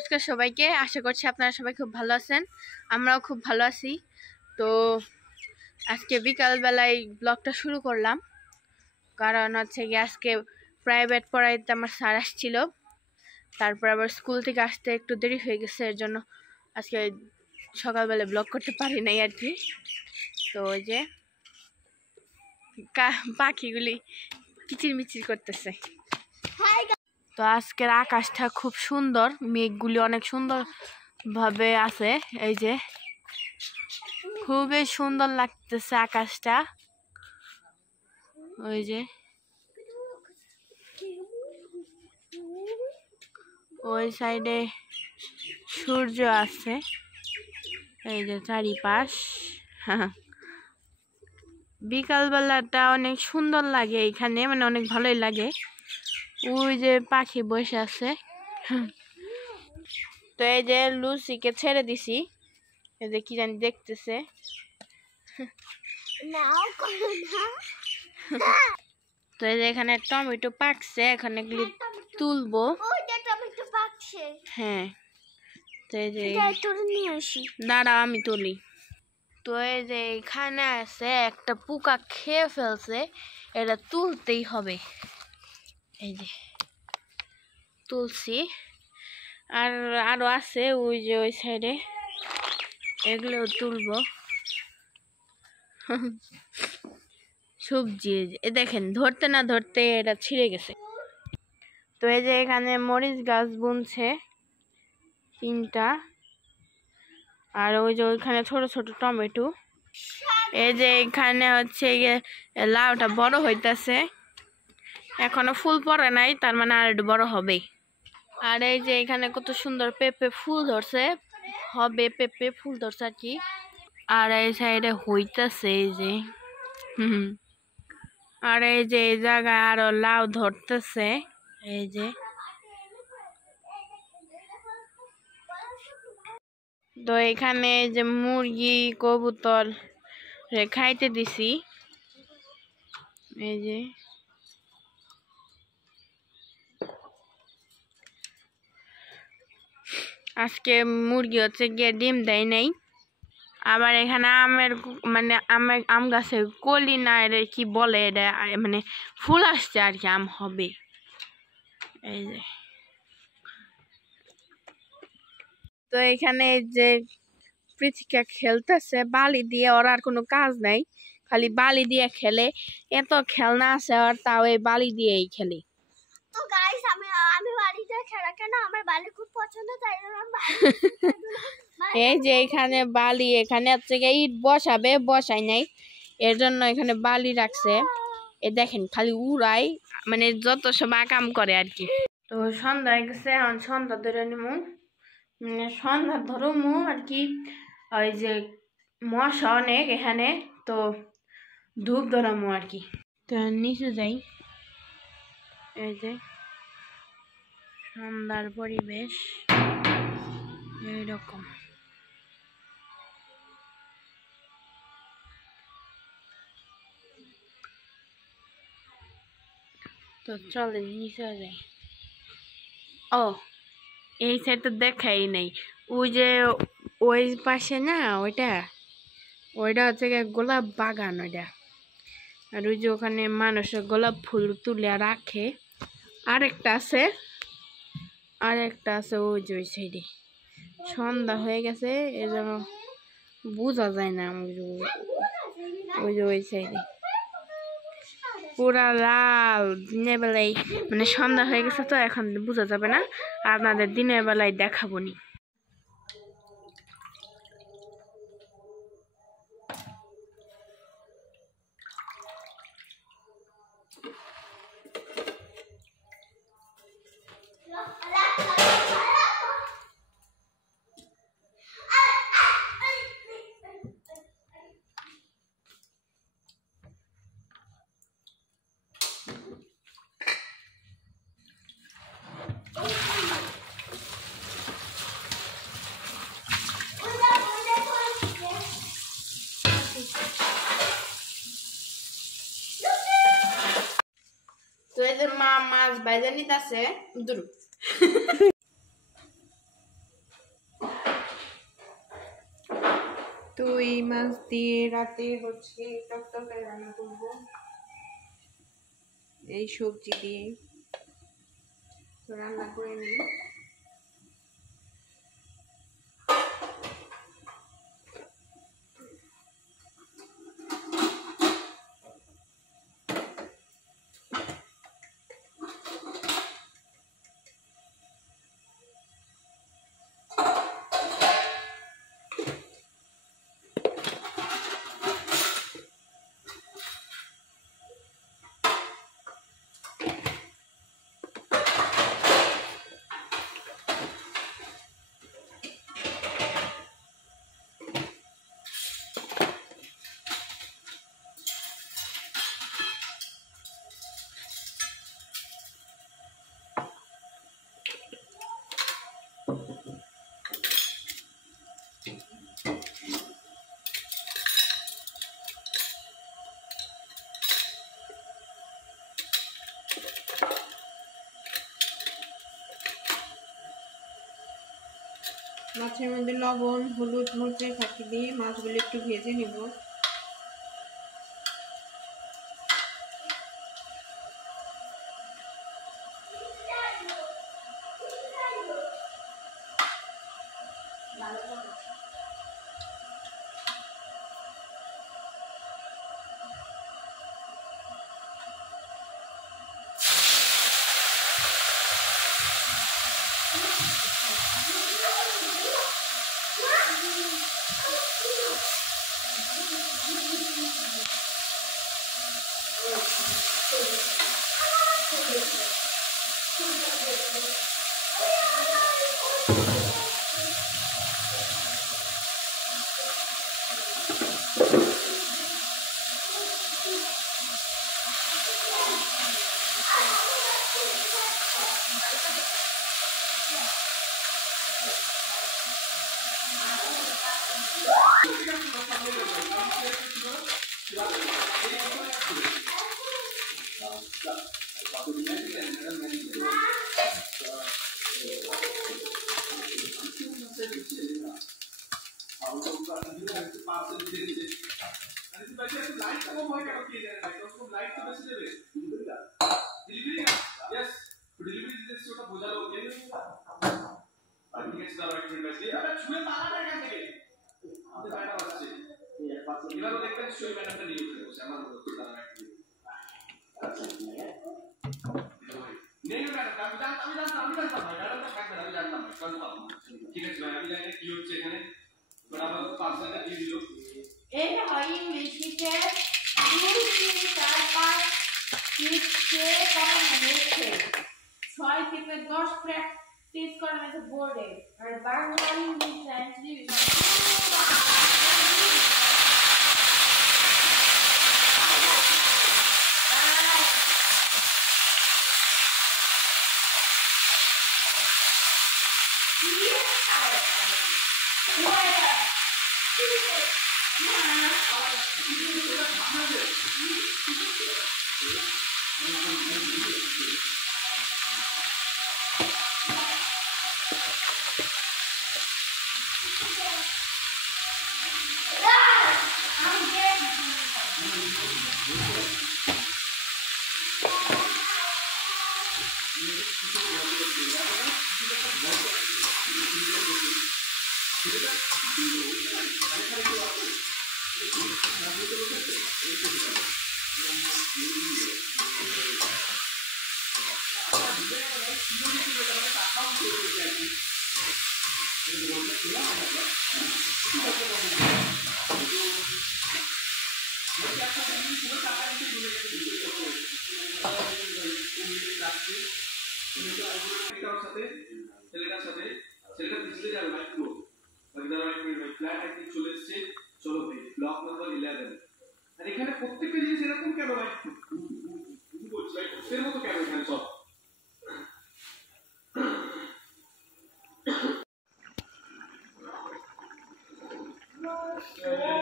নমস্কার সবাইকে। আশা করছি আপনারা সবাই খুব ভালো আছেন। আমরাও খুব ভালো আছি। তো আজকে বিকালবেলায় ব্লগটা শুরু করলাম, কারণ হচ্ছে কি আজকে প্রাইভেট পড়াইতে আমার স্যার আসছিল। তারপর আবার স্কুল থেকে আসতে একটু দেরি হয়ে গেছে, এর জন্য আজকে সকালবেলা ব্লগ করতে পারি নাই আর কি। তো ওই যে পাখিগুলি কিচিরমিচির করতেছে। তো আজকের আকাশটা খুব সুন্দর, মেঘগুলি অনেক সুন্দর ভাবে আছে। এই যে খুবই সুন্দর লাগতেছে আকাশটা। ওই যে ওই সাইডে সূর্য আছে, এই যে চারিপাশ। বিকালবেলাটা অনেক সুন্দর লাগে এখানে, মানে অনেক ভালোই লাগে। ওই যে পাখি বসে আছে। তো এই যে লুসিকে ছেড়ে দিছি, এই যে কি জানি দেখতেছে। তো এই যে এখানে টমেটো পাকছে, এখানে এগুলি তুলবো। হ্যাঁ, তো এই যে দাঁড়াও আমি তুলি। তো এই যে এখানে আছে একটা পোকা খেয়ে ফেলছে, এটা তুলতেই হবে। এই যে তুলছি, আর আরো আছে ওই যে ওই সাইডে, এগুলোও তুলবো। সবজি দেখেন, ধরতে না ধরতে এটা ছিঁড়ে গেছে। তো এই যে এখানে মরিচ গাছ বুনছে 3টা, আর ওই যে ওইখানে ছোট ছোট টমেটো। এই যে এখানে হচ্ছে লাউটা বড় হইতাছে, এখনো ফুল পড়ে নাই, তার মানে আর একটু বড় হবে। আর এই যে এখানে কত সুন্দর পেঁপে ফুল ধরছে, হবে পেঁপে ফুল ধরছে আর কি। আর এই সাইডে হইতাছে এই যে আর এই যে এই জায়গায় আরো লাউ ধরতেছে। এই যে তো এখানে এই যে মুরগি কবুতর খাইতে দিছি। এই যে আজকে মুরগি হচ্ছে গিয়ে ডিম দেয় নাই। আবার এখানে আমের মানে আম গাছে কলি না এটা কি বলে, এটা মানে ফুল আসছে আর কি, আম হবে। এই যে তো এখানে যে পৃথিকা খেলতেছে বালি দিয়ে, ওর আর কোনো কাজ নাই, খালি বালি দিয়ে খেলে। এত খেলনা আছে আর তাও এই বালি দিয়েই খেলে। তো গাইস আমি বালিতে খেলা কেন, আমার বালি খুব পছন্দ, তাই এই যে এখানে বালি, এখানে হচ্ছে ইট বসাবে, বসাই নাই, এর জন্য এখানে বালি রাখছে। এ দেখেন খালি উড়াই, মানে যত সময় কাম করে আর কি। তো সন্ধ্যা হয়ে গেছে, এখন সন্ধ্যা ধরে নিমু, মানে সন্ধ্যা ধরমু আর কি। ওই যে মশা অনেক এখানে, তো ধূপ ধরামু আর কি। তো নিচে যাই, এই যে সন্ধ্যার পরিবেশ এইরকম। তো চলেন নিচে যাই। ও এই সাইড তো দেখাই নাই, ওই যে ওই পাশে না, ওইটা হচ্ছে গোলাপ বাগান ওইটা। আর ওই যে ওখানে মানুষের গোলাপ ফুল তুলে রাখে। আরেকটা আছে ওই যে ওই সাইডে। সন্ধ্যা হয়ে গেছে, এই জন্য বোঝা যায় না। ওই যে ওই সাইডে পুরা লাল, দিনের বেলায় মানে সন্ধ্যা হয়ে গেছে তো এখন বোঝা যাবে না, আপনাদের দিনের বেলায় দেখাবো নি। তো এই যে মা মাছ বাইজা নিতেছে, তো এই মাছ দিয়ে রাতে হচ্ছে টকটকাই রান্না করবো এই সবজি দিয়ে। তো রান্না করে নিই। মাছের মধ্যে লবণ, হলুদ, মরিচের ফাঁকি দিয়ে মাছগুলো একটু ভেজে নেব। এটা হয় ইংলিশ টিচার 2 3 4 5 6 কখন হয়েছে 6 থেকে 10 প্র্যাকটিস করেন আছে বোর্ডে আর বাংলা ইংলিশ সায়েন্স ডিভিশন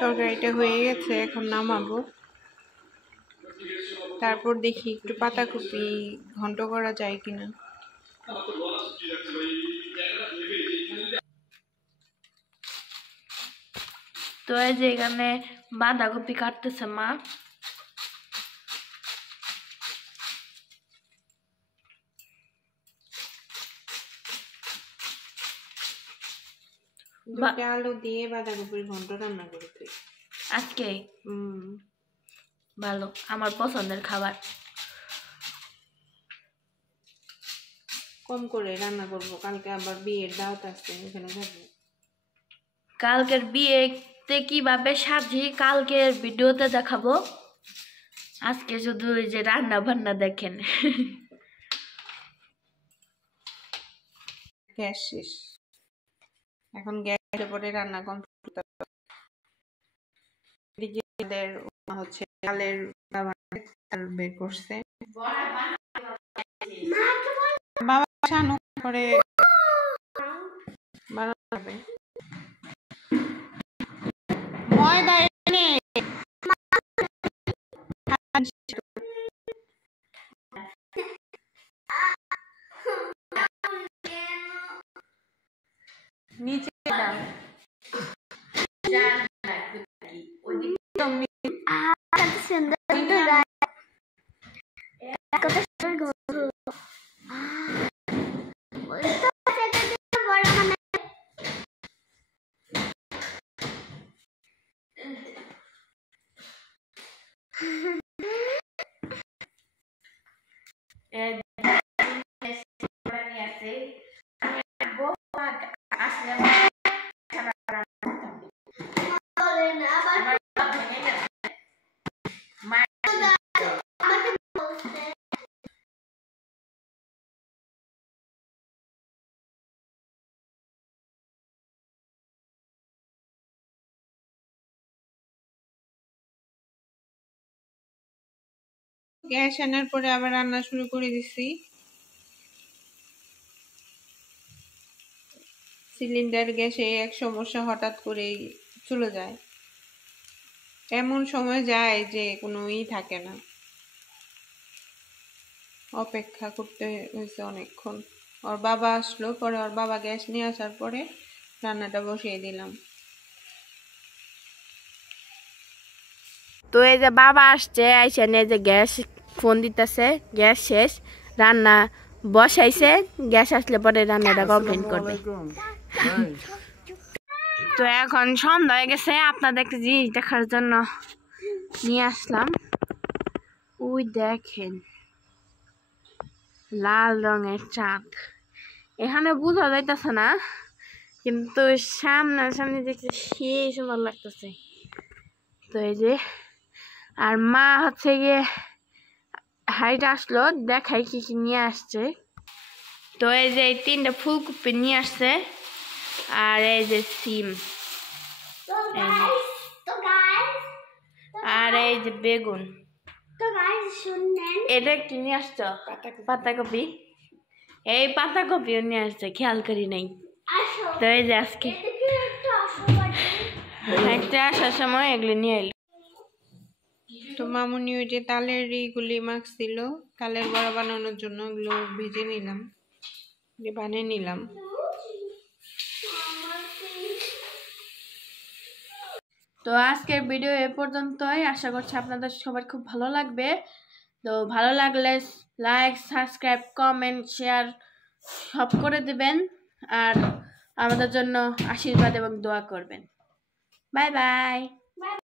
তরকারিটা হয়ে গেছে, এখন নামাবো। তারপর দেখি একটু পাতাকপি ঘন্ট করা যায় কিনা। তো এই যে এখানে বাঁধাকপি কাটতেছে মা। আলু দিয়ে বাঁধাকপির ঘন্ট রান্না করতে আজকে ভালো, আমার পছন্দের খাবার। কম করে রান্না করব, কালকে আবার বিয়ের দাওয়াত আছে, ওখানে যাবো। কালকের বিয়েতে কিভাবে সাজি কালকের ভিডিওতে দেখাবো, আজকে শুধু ওই যে রান্না বান্না দেখেন। গ্যাস শেষ, এখন গ্যাসের পরে রান্না কমপ্লিট। হচ্ছে চালের বের করছে বাবা, শানু করে বানাবে ময়দা এনে নিচে দাও। গ্যাস আনার পরে আবার রান্না শুরু করে দিছি। সিলিন্ডার গ্যাসে এক সমস্যা হঠাৎ করে চলে যায়, এমন সময় যায় যে কোনো থাকে না, অপেক্ষা করতে হয়েছে অনেকক্ষণ। ওর বাবা আসলো, পরে ওর বাবা গ্যাস নিয়ে আসার পরে রান্নাটা বসিয়ে দিলাম। তো এই যে বাবা আসছে, আইসে এই যে গ্যাস ফোন দিতেছে, গ্যাস শেষ, রান্না বসাইছে, গ্যাস আসলে পরে রান্নাটা কমপ্লিট করবে। তো এখন সন্ধ্যা হয়ে গেছে, আপনাদের একটা জিনিস দেখার জন্য নিয়ে আসলাম। ওই দেখেন লাল রঙের চাঁদ, এখানে বোঝা যাইতেছে না, কিন্তু সামনে দেখতে সেই সুন্দর লাগতেছে। তো এই যে আর মা হচ্ছে গিয়ে হাইটা আসলো, দেখাই কি কি নিয়ে আসছে। তো এই যে 3টা ফুলকপি নিয়ে আসছে, আর এই যে সিম, আর এই যে বেগুন। এটা কি নিয়ে আসছো? পাতাকপি। এই পাতাকপিও নিয়ে আসছে, খেয়াল করি নাই। তো এই যে আজকে একটা আসার সময় এগুলো নিয়ে এলো। তো মামুনি ওই যে তালের এইগুলি মাখছিল, তালের বড়া বানানোর জন্য ওগুলো ভেজে নিলাম, বানিয়ে নিলাম। তো আজকের ভিডিও এ পর্যন্তই, আশা করছি আপনাদের সবার খুব ভালো লাগবে। তো ভালো লাগলে লাইক, সাবস্ক্রাইব, কমেন্ট, শেয়ার সব করে দেবেন, আর আমাদের জন্য আশীর্বাদ এবং দোয়া করবেন। Bye bye.